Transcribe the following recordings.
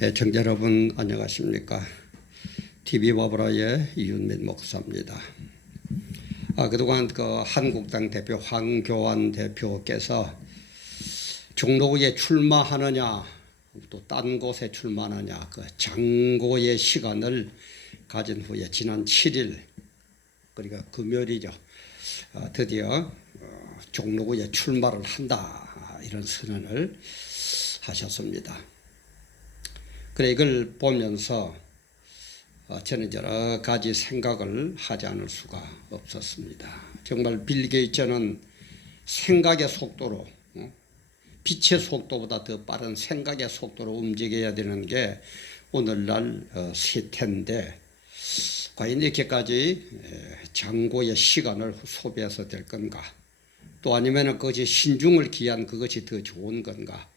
청자 여러분 안녕하십니까? TV바브라의 이윤민 목사입니다. 그동안 한국당 대표 황교안 대표께서 종로구에 출마하느냐 또 딴 곳에 출마하느냐 장고의 시간을 가진 후에 지난 7일 그러니까 금요일이죠. 드디어 종로구에 출마를 한다 이런 선언을 하셨습니다. 그래 이걸 보면서 저는 여러 가지 생각을 하지 않을 수가 없었습니다. 정말 빌 게이츠는 생각의 속도로 빛의 속도보다 더 빠른 생각의 속도로 움직여야 되는 게 오늘날 세태인데 과연 이렇게까지 장고의 시간을 소비해서 될 건가? 또 아니면 그것이 신중을 기한 그것이 더 좋은 건가?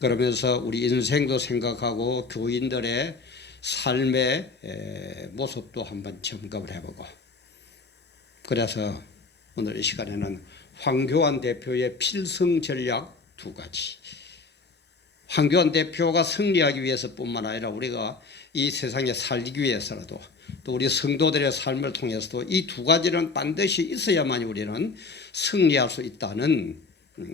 그러면서 우리 인생도 생각하고 교인들의 삶의 모습도 한번 점검을 해보고 그래서 오늘 이 시간에는 황교안 대표의 필승 전략 2가지 황교안 대표가 승리하기 위해서뿐만 아니라 우리가 이 세상에 살기 위해서라도 또 우리 성도들의 삶을 통해서도 이 2가지는 반드시 있어야만 우리는 승리할 수 있다는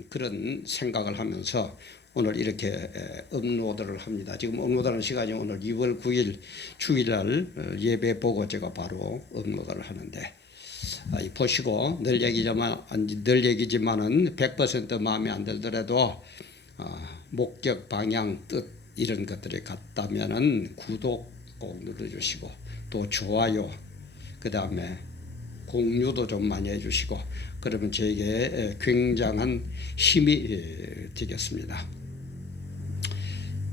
그런 생각을 하면서 오늘 이렇게 업로드를 합니다. 지금 업로드하는 시간이 오늘 2월 9일 주일날 예배 보고 제가 바로 업로드를 하는데 보시고 늘 얘기지만은 100% 마음에 안 들더라도 목적, 방향, 뜻 이런 것들이 같다면은 구독 꼭 눌러주시고 또 좋아요 그 다음에 공유도 좀 많이 해주시고 그러면 저에게 굉장한 힘이 되겠습니다.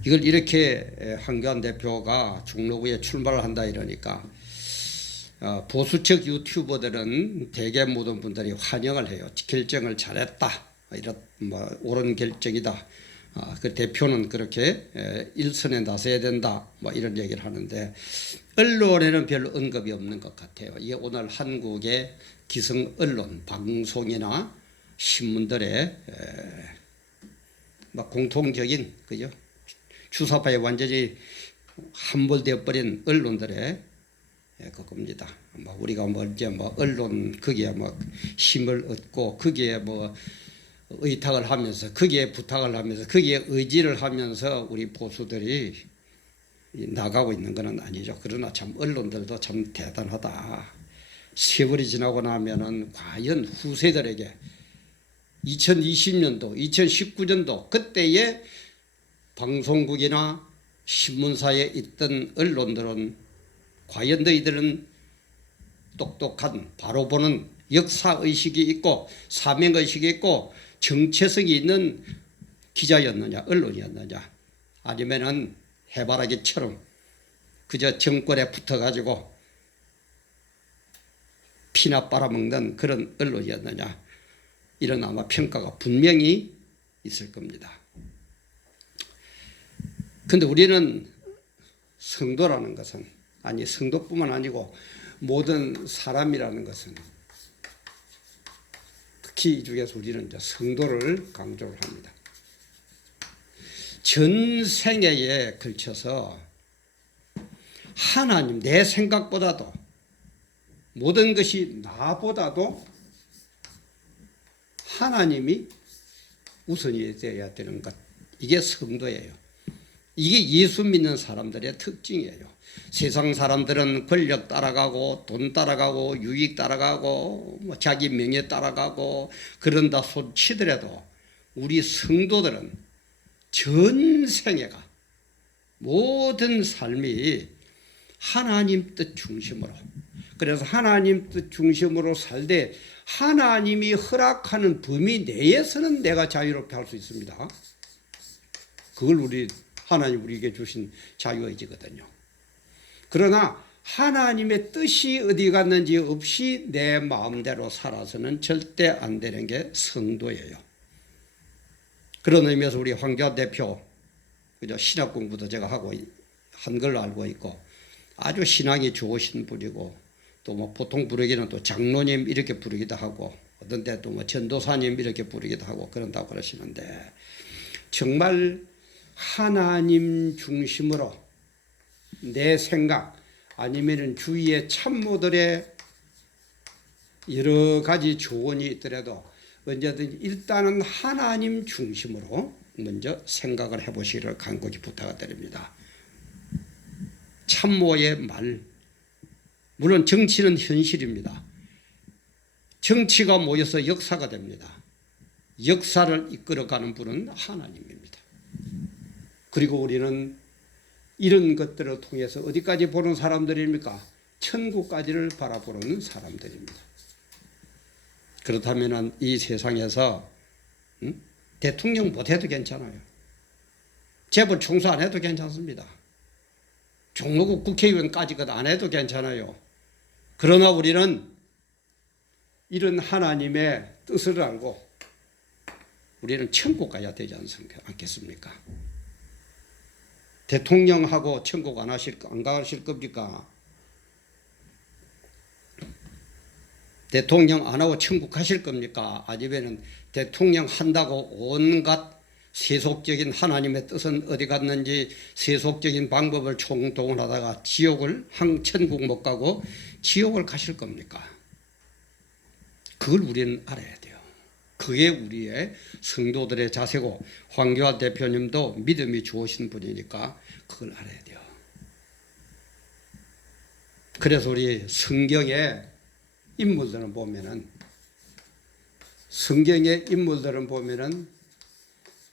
이걸 이렇게 황교안 대표가 종로구에 출마를 한다 이러니까 보수적 유튜버들은 대개 모든 분들이 환영을 해요. 결정을 잘했다. 이런 옳은 결정이다. 그 대표는 그렇게 일선에 나서야 된다. 이런 얘기를 하는데 언론에는 별로 언급이 없는 것 같아요. 이게 오늘 한국의 기성 언론, 방송이나 신문들의 공통적인 그죠? 주사파에 완전히 함몰되어 버린 언론들의 그겁니다. 우리가 이제 언론 거기에 힘을 얻고 거기에 의탁을 하면서 거기에 부탁을 하면서 거기에 의지를 하면서 우리 보수들이 나가고 있는 것은 아니죠. 그러나 참 언론들도 참 대단하다. 세월이 지나고 나면은 과연 후세들에게 2020년도, 2019년도 그때의 방송국이나 신문사에 있던 언론들은 과연 너희들은 똑똑한 바로 보는 역사의식이 있고 사명의식이 있고 정체성이 있는 기자였느냐 언론이었느냐 아니면은 해바라기처럼 그저 정권에 붙어가지고 피나 빨아먹는 그런 언론이었느냐 이런 아마 평가가 분명히 있을 겁니다. 그런데 우리는 성도라는 것은 아니 성도뿐만 아니고 모든 사람이라는 것은 특히 이 중에서 우리는 이제 성도를 강조를 합니다. 전 생애에 걸쳐서 하나님 내 생각보다도 모든 것이 나보다도 하나님이 우선이 되어야 되는 것 이게 성도예요. 이게 예수 믿는 사람들의 특징이에요. 세상 사람들은 권력 따라가고 돈 따라가고 유익 따라가고 자기 명예 따라가고 그런다 손치더라도 우리 성도들은 전 생애가 모든 삶이 하나님 뜻 중심으로 그래서 하나님 뜻 중심으로 살되 하나님이 허락하는 범위 내에서는 내가 자유롭게 할 수 있습니다. 그걸 하나님 우리에게 주신 자유의지거든요. 그러나 하나님의 뜻이 어디 갔는지 없이 내 마음대로 살아서는 절대 안 되는 게 성도예요. 그런 의미에서 우리 황교안 대표 신학 공부도 제가 하고 한 걸로 알고 있고 아주 신앙이 좋으신 분이고 또 보통 부르기는 또 장로님 이렇게 부르기도 하고 어떤 때 또 전도사님 이렇게 부르기도 하고 그런다고 그러시는데 정말 하나님 중심으로 내 생각 아니면 주위의 참모들의 여러 가지 조언이 있더라도 언제든지 일단은 하나님 중심으로 먼저 생각을 해보시기를 간곡히 부탁드립니다. 참모의 말, 물론 정치는 현실입니다. 정치가 모여서 역사가 됩니다. 역사를 이끌어가는 분은 하나님입니다. 그리고 우리는 이런 것들을 통해서 어디까지 보는 사람들입니까? 천국까지를 바라보는 사람들입니다. 그렇다면 이 세상에서 대통령 못해도 괜찮아요. 재벌 총수 안 해도 괜찮습니다. 종로구 국회의원까지도 안 해도 괜찮아요. 그러나 우리는 이런 하나님의 뜻을 알고 우리는 천국 가야 되지 않겠습니까? 대통령하고 천국 안 가실 겁니까? 대통령 안 하고 천국 가실 겁니까? 아니면 대통령 한다고 온갖 세속적인 하나님의 뜻은 어디 갔는지 세속적인 방법을 총동원하다가 천국 못 가고 지옥을 가실 겁니까? 그걸 우리는 알아야 돼요. 그게 우리의 성도들의 자세고 황교안 대표님도 믿음이 좋으신 분이니까 그걸 알아야 돼요. 그래서 우리 성경의 인물들은 보면은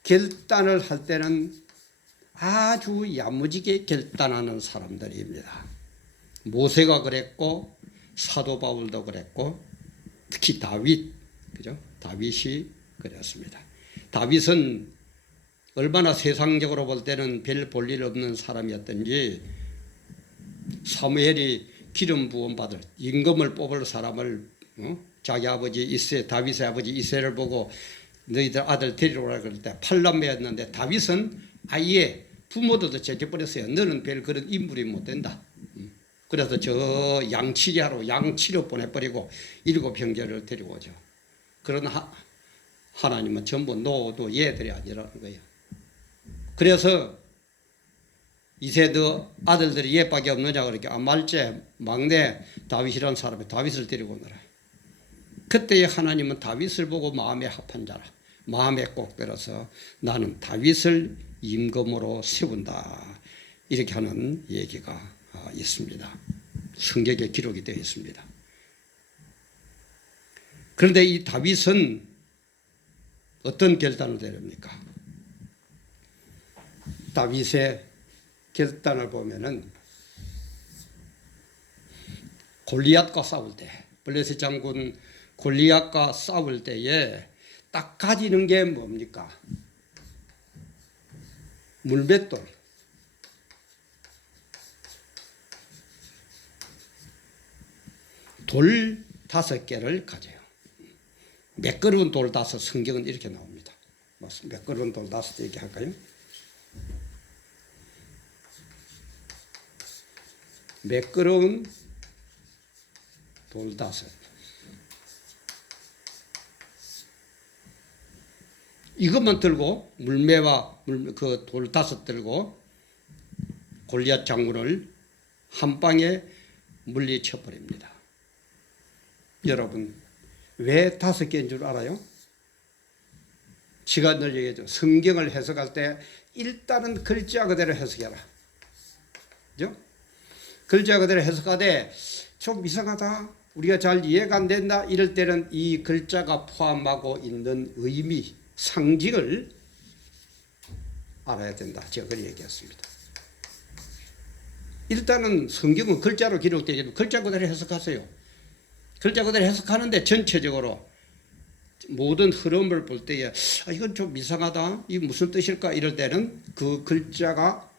결단을 할 때는 아주 야무지게 결단하는 사람들입니다. 모세가 그랬고 사도 바울도 그랬고 특히 다윗이 그랬습니다. 다윗은 얼마나 세상적으로 볼 때는 별 볼일 없는 사람이었던지 사무엘이 기름 부음 받을 임금을 뽑을 사람을 자기 아버지 다윗의 아버지 이새를 보고 너희들 아들 데리러 오라 그럴 때 8남매였는데 다윗은 아예 부모들도 제쳐버렸어요. 너는 별 그런 인물이 못 된다. 그래서 저 양치리하러 양치료 보내버리고 7 형제를 데리고 오죠. 그러나 하나님은 전부 너도 얘들이 아니라는 거예요. 그래서 이세도 아들들이 얘밖에 없느냐 그렇게 말째 막내 다윗이라는 사람이 다윗을 데리고 오느라. 그때의 하나님은 다윗을 보고 마음에 합한 자라. 마음에 꼭 들어서 나는 다윗을 임금으로 세운다. 이렇게 하는 얘기가 있습니다. 성경에 기록이 되어 있습니다. 그런데 이 다윗은 어떤 결단을 내립니까? 다윗의 결단을 보면은 골리앗과 싸울 때, 블레셋 장군 골리앗과 싸울 때에 딱 가지는 게 뭡니까? 물맷돌. 돌 5개를 가져요. 매끄러운 돌 5, 성경은 이렇게 나옵니다. 매끄러운 돌 5 얘기 할까요? 매끄러운 돌 5. 이것만 들고 물매와 그 돌 5 들고 골리앗 장군을 한 방에 물리쳐 버립니다. 여러분 왜 5개인 줄 알아요? 제가 늘 얘기하죠. 성경을 해석할 때 일단은 글자 그대로 해석해라. 그죠? 글자 그대로 해석하되 좀 이상하다, 우리가 잘 이해가 안 된다 이럴 때는 이 글자가 포함하고 있는 의미, 상징을 알아야 된다. 제가 그렇게 얘기했습니다. 일단은 성경은 글자로 기록되어 있는 글자 그대로 해석하세요. 글자 그대로 해석하는데 전체적으로 모든 흐름을 볼 때에 이건 좀 이상하다, 이게 무슨 뜻일까 이럴 때는 그 글자가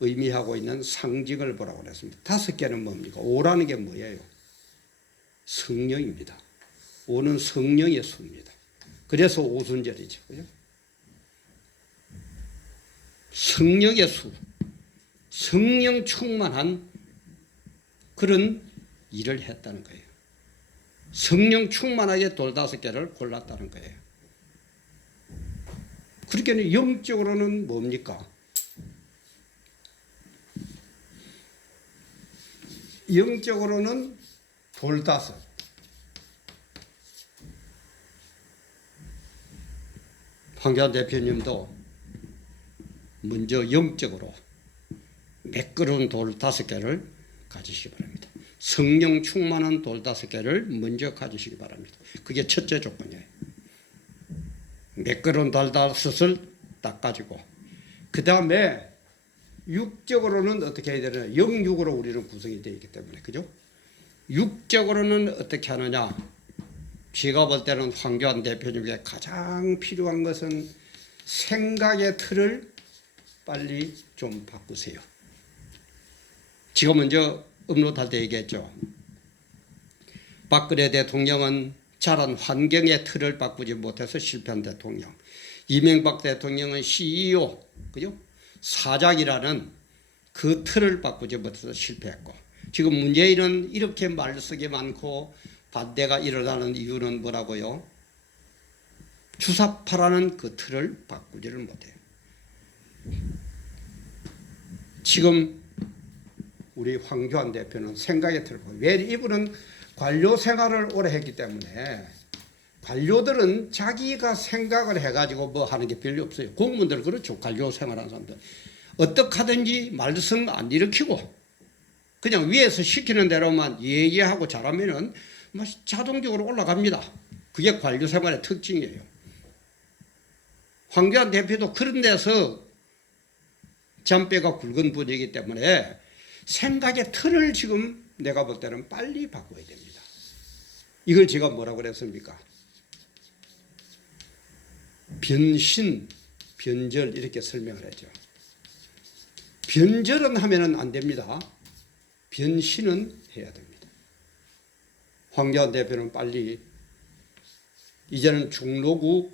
의미하고 있는 상징을 보라고 그랬습니다. 5개는 뭡니까? 오라는 게 뭐예요? 성령입니다. 오는 성령의 수입니다. 그래서 오순절이죠. 그죠? 성령의 수, 성령 충만한 그런 일을 했다는 거예요. 성령 충만하게 돌 5개를 골랐다는 거예요. 그렇게는 영적으로는 뭡니까? 영적으로는 돌다섯. 황교안 대표님도 먼저 영적으로 매끄러운 돌 5개를 가지시기 바랍니다. 성령 충만한 돌 5개를 먼저 가지시기 바랍니다. 그게 첫째 조건이에요. 매끄러운 돌 5을 딱 가지고 그 다음에 육적으로는 어떻게 해야 되느냐. 영육으로 우리는 구성이 되어 있기 때문에 그죠? 육적으로는 어떻게 하느냐. 제가 볼 때는 황교안 대표님에게 가장 필요한 것은 생각의 틀을 빨리 좀 바꾸세요. 제가 먼저 업로드할 때 얘기했죠. 박근혜 대통령은 자란 환경의 틀을 바꾸지 못해서 실패한 대통령. 이명박 대통령은 CEO, 그죠? 사장이라는 그 틀을 바꾸지 못해서 실패했고, 지금 문재인은 이렇게 말쓰기 많고 반대가 일어나는 이유는 뭐라고요? 주사파라는 그 틀을 바꾸지를 못해요. 지금 우리 황교안 대표는 생각의 틀을 바꾸고, 왜 이분은 관료 생활을 오래 했기 때문에 관료들은 자기가 생각을 해가지고 뭐 하는 게 별로 없어요. 공무원들 그렇죠. 관료 생활하는 사람들. 어떻게 하든지 말썽 안 일으키고 그냥 위에서 시키는 대로만 얘기하고 잘하면은 자동적으로 올라갑니다. 그게 관료 생활의 특징이에요. 황교안 대표도 그런 데서 잔뼈가 굵은 분이기 때문에 생각의 틀을 지금 내가 볼 때는 빨리 바꿔야 됩니다. 이걸 제가 뭐라고 그랬습니까? 변신, 변절 이렇게 설명을 하죠. 변절은 하면은 안 됩니다. 변신은 해야 됩니다. 황교안 대표는 빨리 이제는 중로구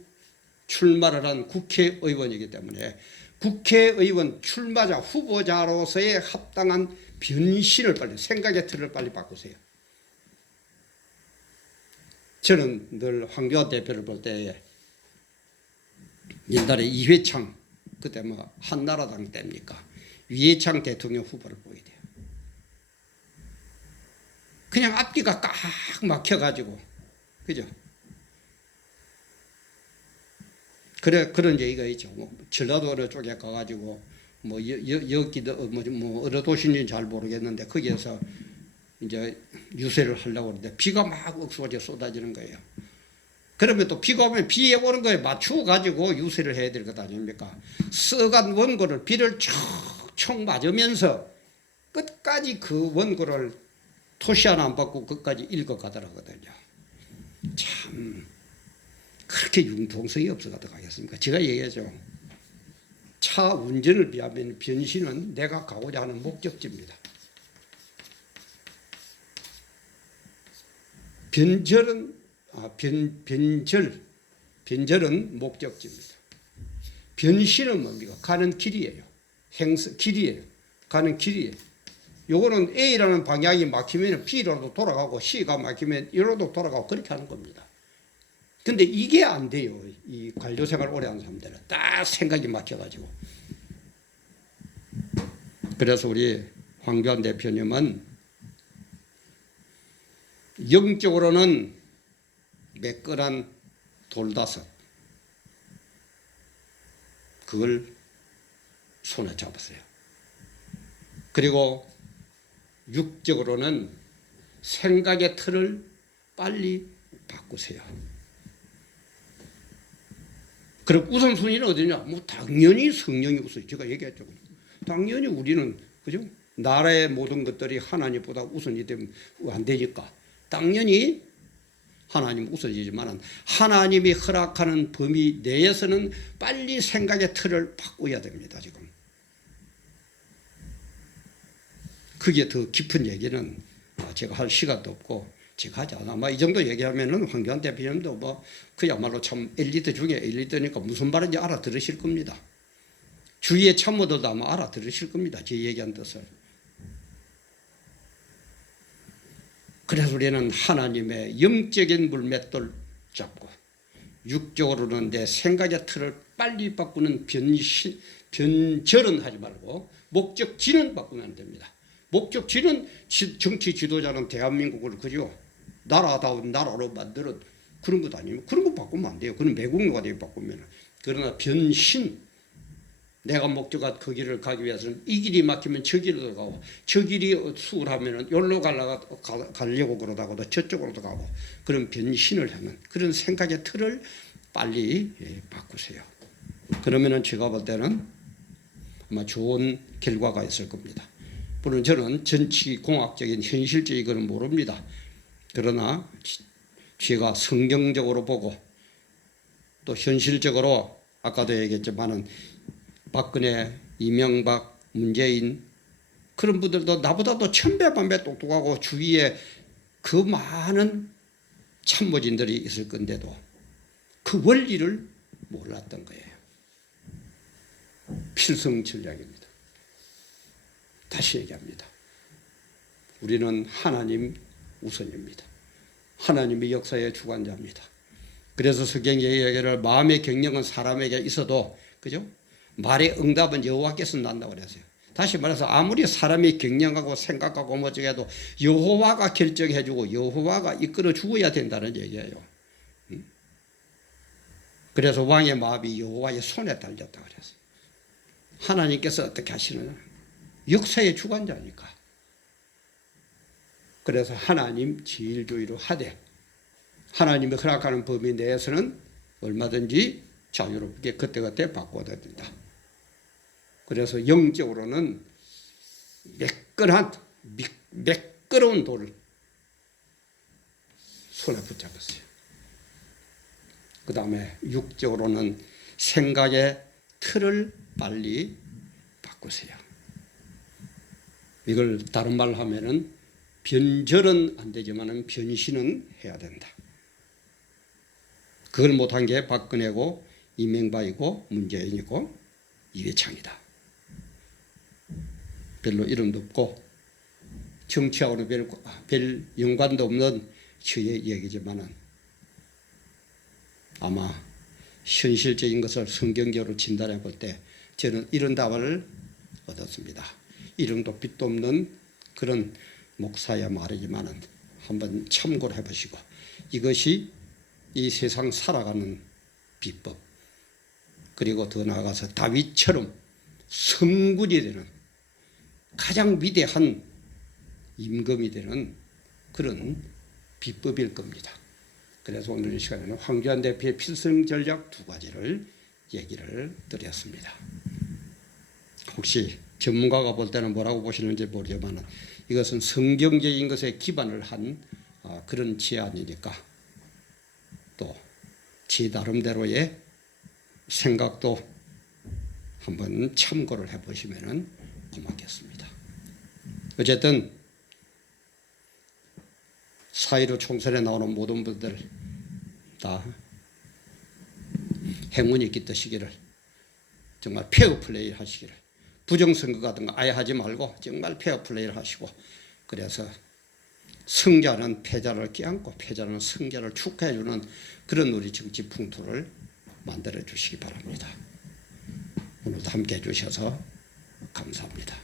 출마를 한 국회의원이기 때문에 국회의원 출마자 후보자로서의 합당한 변신을 빨리 생각의 틀을 빨리 바꾸세요. 저는 늘 황교안 대표를 볼 때 옛날에 이회창 그때 뭐 한나라당 때입니까? 이회창 대통령 후보를 보게 돼요. 그냥 앞뒤가 꽉 막혀가지고 그죠? 그래 그런 얘기가 있죠. 뭐 전라도 어느 쪽에 가가지고 뭐 여기도 뭐 어느 도시인지는 잘 모르겠는데 거기에서 이제 유세를 하려고 하는데 비가 막 억수같이 쏟아지는 거예요. 그러면 또 비가 오면 비에 오는 거에 맞추어 가지고 유세를 해야 될 것 아닙니까? 써간 원고를 비를 촉촉 맞으면서 끝까지 그 원고를 토시 하나 안 받고 끝까지 읽어 가더라거든요. 참 그렇게 융통성이 없어가도록 하겠습니까? 제가 얘기하죠. 차 운전을 비하면 변신은 내가 가고자 하는 목적지입니다. 변절은 목적지입니다. 변신은 뭡니까? 가는 길이에요. 길이에요. 가는 길이에요. 요거는 A라는 방향이 막히면 B로도 돌아가고 C가 막히면 E로도 돌아가고 그렇게 하는 겁니다. 근데 이게 안 돼요. 이 관료 생활 오래 하는 사람들은 딱 생각이 막혀가지고. 그래서 우리 황교안 대표님은 영적으로는 매끈한 돌다섯 그걸 손에 잡으세요. 그리고 육적으로는 생각의 틀을 빨리 바꾸세요. 그럼 우선순위는 어디냐? 뭐 당연히 성령이 우선. 제가 얘기했죠. 당연히 우리는 그죠? 나라의 모든 것들이 하나님보다 우선이 되면 안 되니까 당연히 하나님 우선이지만 하나님이 허락하는 범위 내에서는 빨리 생각의 틀을 바꿔야 됩니다. 지금 그게 더 깊은 얘기는 제가 할 시간도 없고 제가 하지 않아. 아마 이 정도 얘기하면은 황교안 대표님도 뭐 그야말로 참 엘리트 중에 엘리트니까 무슨 말인지 알아들으실 겁니다. 주위의 참모들도 아마 알아들으실 겁니다. 제 얘기한 뜻을. 그래서 우리는 하나님의 영적인 물맷돌 잡고 육적으로는 내 생각의 틀을 빨리 바꾸는 변절은 하지 말고 목적지는 바꾸면 안 됩니다. 목적지는 정치 지도자는 대한민국을 그죠 나라다운 나라로 만드는 그런 것 아니면 그런 거 바꾸면 안 돼요. 그건 매국노가 되게 바꾸면. 그러나 변신 내가 목적한 그 길을 가기 위해서는 이 길이 막히면 저 길로 가고 저 길이 수월하면 여기로 가려고 그러다가도 저쪽으로도 가고 그런 변신을 하는 그런 생각의 틀을 빨리 바꾸세요. 그러면은 제가 볼 때는 아마 좋은 결과가 있을 겁니다. 물론 저는 정치공학적인 현실적인 건 모릅니다. 그러나 제가 성경적으로 보고 또 현실적으로 아까도 얘기했지만은 박근혜, 이명박, 문재인 그런 분들도 나보다도 천배 만배 똑똑하고 주위에 그 많은 참모진들이 있을 건데도 그 원리를 몰랐던 거예요. 필승 전략입니다. 다시 얘기합니다. 우리는 하나님 우선입니다. 하나님이 역사의 주관자입니다. 그래서 성경에 얘기를 마음의 경영은 사람에게 있어도 그죠? 말의 응답은 여호와께서 난다고 그랬어요. 다시 말해서 아무리 사람이 경영하고 생각하고 뭐저기 해도 여호와가 결정해주고 여호와가 이끌어 주어야 된다는 얘기예요. 그래서 왕의 마음이 여호와의 손에 달렸다고 그랬어요. 하나님께서 어떻게 하시느냐? 역사의 주관자니까. 그래서 하나님 지일주의로 하되 하나님이 허락하는 범위 내에서는 얼마든지 자유롭게 그때그때 바꿔야 된다. 그래서 영적으로는 매끄러운 돌을 손에 붙잡았어요. 그 다음에 육적으로는 생각의 틀을 빨리 바꾸세요. 이걸 다른 말로 하면은 변절은 안 되지만은 변신은 해야 된다. 그걸 못한 게 박근혜고 이명박이고 문재인이고 이회창이다. 별로 이름도 없고 정치하고는 별 연관도 없는 저의 얘기지만은 아마 현실적인 것을 성경적으로 진단해 볼 때 저는 이런 답을 얻었습니다. 이름도 빛도 없는 그런 목사야 말이지만은 한번 참고를 해보시고 이것이 이 세상 살아가는 비법 그리고 더 나아가서 다윗처럼 성군이 되는 가장 위대한 임금이 되는 그런 비법일 겁니다. 그래서 오늘 이 시간에는 황교안 대표의 필승 전략 2가지를 얘기를 드렸습니다. 혹시 전문가가 볼 때는 뭐라고 보시는지 모르지만 이것은 성경적인 것에 기반을 한 그런 제안이니까 또 제 나름대로의 생각도 한번 참고를 해보시면 고맙겠습니다. 어쨌든 4.15 총선에 나오는 모든 분들 다 행운이 깃드시기를 정말 페어플레이 하시기를 부정선거 같은 거 아예 하지 말고 정말 페어플레이를 하시고 그래서 승자는 패자를 껴안고 패자는 승자를 축하해주는 그런 우리 정치 풍토를 만들어 주시기 바랍니다. 오늘도 함께 해주셔서 감사합니다.